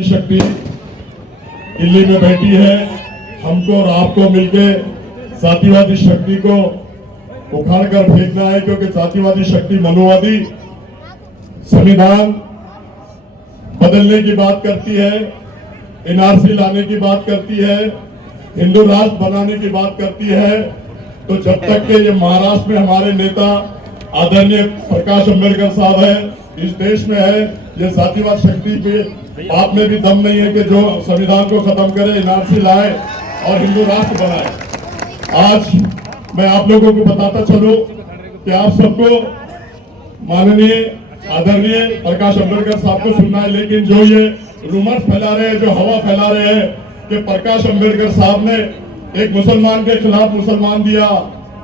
शक्ति दिल्ली में बैठी है। हमको और आपको मिलके जातिवादी शक्ति को उखाड़कर फेंकना है, क्योंकि जातिवादी शक्ति मनोवादी संविधान बदलने की बात करती है, एनआरसी लाने की बात करती है, हिंदू राष्ट्र बनाने की बात करती है। तो जब तक के ये महाराष्ट्र में हमारे नेता आदरणीय प्रकाश अंबेडकर साहब है, इस देश में है, ये जातिवाद शक्ति पे आप में भी दम नहीं है कि जो संविधान को खत्म करे, एनआरसी लाए और हिंदू राष्ट्र बनाए। आज मैं आप लोगों को बताता चलूं कि आप सबको माननीय आदरणीय प्रकाश अंबेडकर साहब को सुनना है, लेकिन जो ये रूमर्स फैला रहे हैं, जो हवा फैला रहे हैं कि प्रकाश अंबेडकर साहब ने एक मुसलमान के खिलाफ मुसलमान दिया,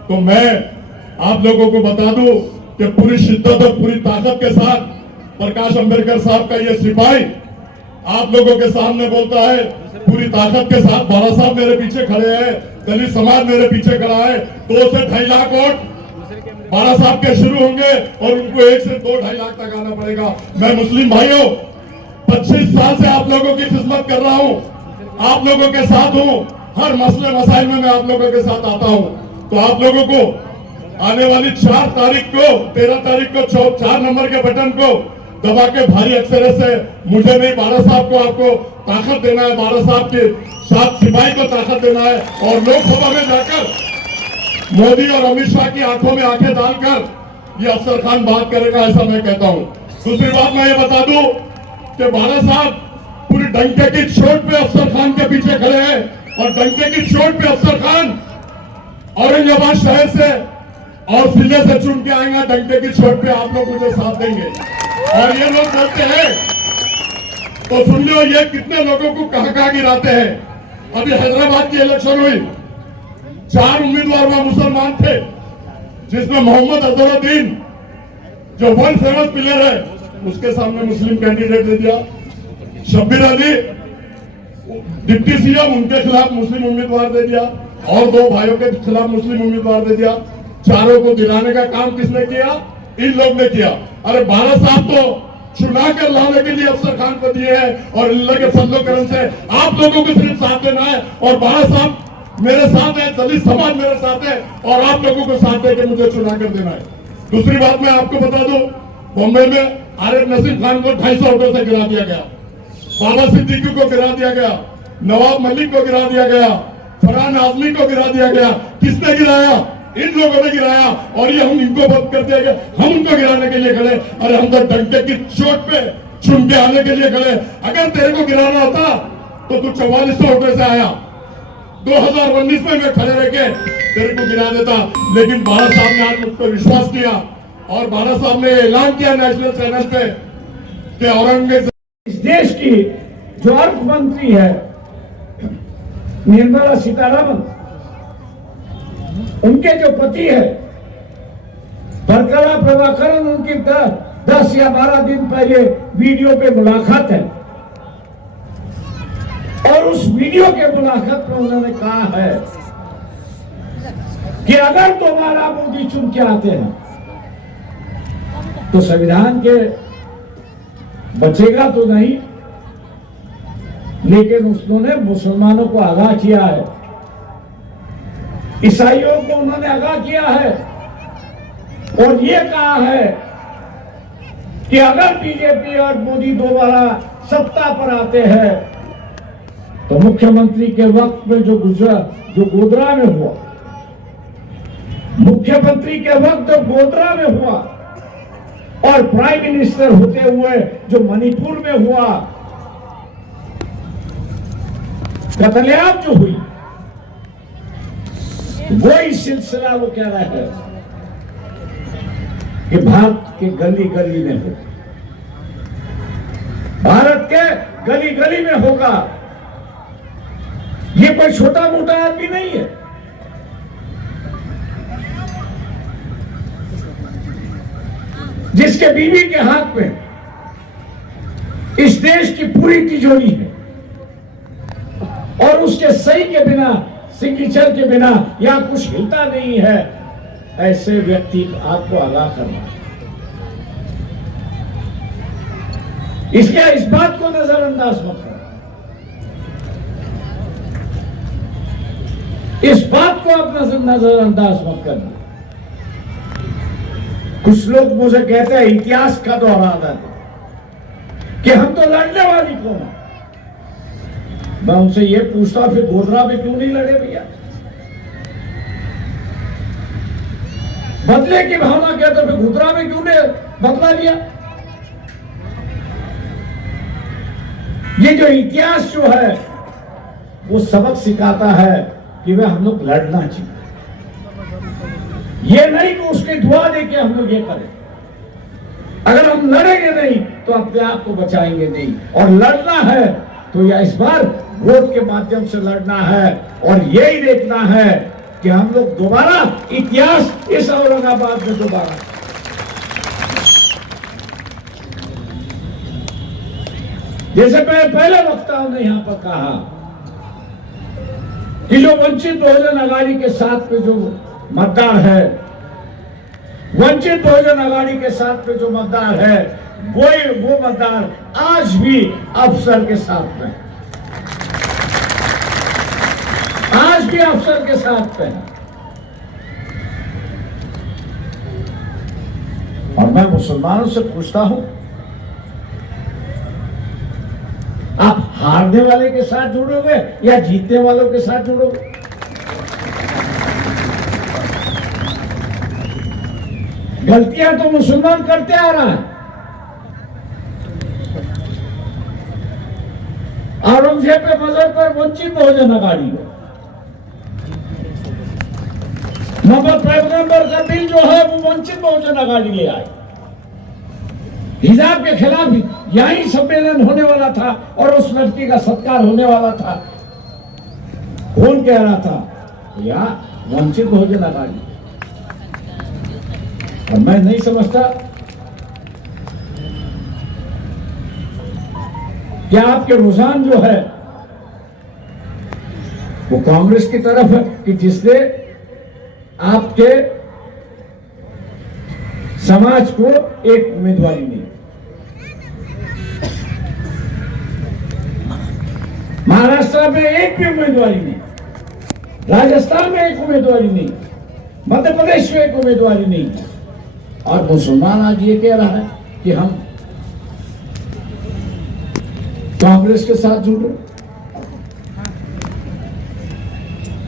तो मैं आप लोगों को बता दूं कि पूरी शिद्दत और पूरी ताकत के साथ प्रकाश अंबेडकर साहब का ये सिपाही आप लोगों के सामने बोलता है, पूरी ताकत के साथ। बाला साहब मेरे पीछे खड़े हैं, दलित समाज मेरे पीछे खड़ा है। 2 से 2.5 लाख वोट बाला साहब के शुरू होंगे और उनको 1 से 2.5 लाख तक आना पड़ेगा। मैं मुस्लिम भाइयों 25 साल से आप लोगों की खिदमत कर रहा हूं, आप लोगों के साथ हूं, हर मसले मसाइल में मैं आप लोगों के साथ आता हूं। तो आप लोगों को आने वाली 4 तारीख को 13 तारीख को 4 नंबर के बटन को दबा के भारी अक्षर से, मुझे नहीं बाला साहब को आपको ताकत देना है, बाला साहब के साथ सिपाही को ताकत देना है और लोकसभा में जाकर मोदी और अमित शाह की आंखों में आंखें डालकर ये अफसर खान बात करेगा, ऐसा मैं कहता हूं। दूसरी बात मैं ये बता दूं कि बाला साहब पूरी डंके की चोट पे अफसर खान के पीछे खड़े हैं और डंके की चोट पे अफसर खान औरंगाबाद शहर से और जिले से चुन के आएंगे। डंके की चोट पे आप लोग मुझे साथ देंगे। और ये लोग बोलते हैं तो सुन लो, ये कितने लोगों को कहां गिराते हैं। अभी हैदराबाद की इलेक्शन हुई, 4 उम्मीदवार वहां मुसलमान थे, जिसमें मोहम्मद अजहरुद्दीन जो वर्ल्ड फेमस प्लेयर है, उसके सामने मुस्लिम कैंडिडेट दे दिया। शब्बीर अली डिप्टी सीएम, उनके खिलाफ मुस्लिम उम्मीदवार दे दिया और 2 भाइयों के खिलाफ मुस्लिम उम्मीदवार दे दिया। चारों को दिलाने का काम किसने किया? इन लोग ने किया। अरे बाला साहब तो चुना कर लाने के लिए अफसर खान को दिए हैं और अल्लाह के फजलो करम से आप लोगों को सिर्फ साथ देना है। और बाला साहब मेरे साथ है, दलित समाज मेरे साथ है और आप लोगों को साथ देकर मुझे चुना कर देना है। दूसरी बात मैं आपको बता दूं, बॉम्बे में आरिफ नसीम खान को 250 वोटों से गिरा दिया गया, बाबा सिद्दीकी को गिरा दिया गया, नवाब मलिक को गिरा दिया गया, फरहान आजमी को गिरा दिया गया। किसने गिराया? इन लोगों ने गिराया और ये हम इनको बंद कर दिया गया, हम उनको गिराने के लिए खड़े। अरे हम तो डंके की चोट पे चुन के आने के लिए खड़े। अगर तेरे को गिराना होता तो तू 4400 वोटों से आया, 2019 में मैं खड़े रह के तेरे को गिरा देता। लेकिन बाला साहब ने आज मुझ पर विश्वास किया और बाला साहब ने ऐलान किया नेशनल चैनल पे कि औरंगजेब इस देश की जो अर्थ मंत्री है निर्मला सीतारमण, उनके जो पति है वर्कला प्रभाकरन, उनकी 10 या 12 दिन पहले वीडियो पे मुलाकात है और उस वीडियो के मुलाकात में उन्होंने कहा है कि अगर दोबारा मोदी चुन के आते हैं तो संविधान के बचेगा तो नहीं, लेकिन उन्होंने मुसलमानों को आगाह किया है, ईसाइयों को उन्होंने आगाह किया है और ये कहा है कि अगर बीजेपी और मोदी दोबारा सत्ता पर आते हैं तो मुख्यमंत्री के वक्त में जो गोधरा में हुआ, मुख्यमंत्री के वक्त जो गोधरा में हुआ और प्राइम मिनिस्टर होते हुए जो मणिपुर में हुआ कत्लेआम जो हुई, वही सिलसिला वो कह रहा है कि भारत के गली गली में हो, भारत के गली गली में होगा। ये कोई छोटा मोटा आदमी नहीं है, जिसके बीवी के हाथ में इस देश की पूरी तिजोरी है और उसके सही के बिना, सिग्नेचर के बिना या कुछ हिलता नहीं है, ऐसे व्यक्ति आपको आगाह करना। इसलिए इस बात को नजरअंदाज मत करो, इस बात को आप नजरअंदाज मत करना। कुछ लोग मुझे कहते हैं इतिहास का दोहरा देते कि हम तो लड़ने वाली कौन है। मैं उनसे ये पूछता फिर गोधरा में क्यों नहीं लड़े भैया? बदले की भावना क्या तो फिर गोधरा में क्यों नहीं बदला लिया? ये जो इतिहास जो है वो सबक सिखाता है कि वह हम लोग लड़ना चाहिए। ये नहीं कि उसकी दुआ दे के हम लोग ये करें। अगर हम लड़ेंगे नहीं तो अपने आप को बचाएंगे नहीं, और लड़ना है तो या इस बार वोट के माध्यम से लड़ना है, और यही देखना है कि हम लोग दोबारा इतिहास इस औरंगाबाद में दोबारा। जैसे मैं पहले वक्ताओं ने यहां पर कहा कि जो वंचित बहुजन अघाड़ी के साथ में जो मतदार है, वंचित बहुजन अघाड़ी के साथ में जो मतदार है, वो मतदार आज भी अफसर के साथ में, आज भी अफसर के साथ में है। और मैं मुसलमानों से पूछता हूं, आप हारने वाले के साथ जुड़ोगे या जीतने वालों के साथ जुड़ोगे? गलतियां तो मुसलमान करते आ रहा है। औरंगजेब के मजहब पर वंचित बहुजन अघाड़ी है। मोहम्मद पैगंबर का दिल जो है वो वंचित बहुजन अघाड़ी ले आए। हिजाब के खिलाफ यही सम्मेलन होने वाला था और उस लड़की का सत्कार होने वाला था। कौन कह रहा था? या वंचित बहुजन अघाड़ी। और मैं नहीं समझता क्या आपके रुझान जो है वो कांग्रेस की तरफ है कि जिसने आपके समाज को एक उम्मीदवारी नहीं, महाराष्ट्र में एक भी उम्मीदवारी नहीं, राजस्थान में एक उम्मीदवारी नहीं, मध्य प्रदेश में एक उम्मीदवारी नहीं, और मुसलमान आज ये कह रहा है कि हम कांग्रेस के साथ जुड़े।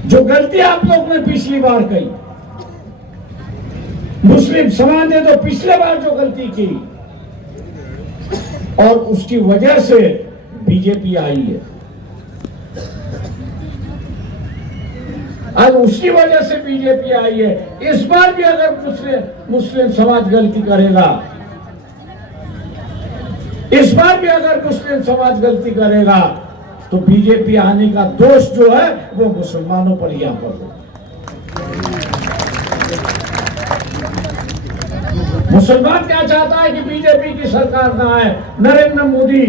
जो गलती आप लोग ने पिछली बार कही, मुस्लिम समाज ने तो पिछले बार जो गलती की और उसकी वजह से बीजेपी आई है, आज उसकी वजह से बीजेपी आई है। इस बार भी अगर मुस्लिम समाज गलती करेगा, इस बार भी अगर मुस्लिम समाज गलती करेगा तो बीजेपी आने का दोष जो है वो मुसलमानों पर यहां पर हो। मुसलमान क्या चाहता है कि बीजेपी की सरकार ना आए, नरेंद्र मोदी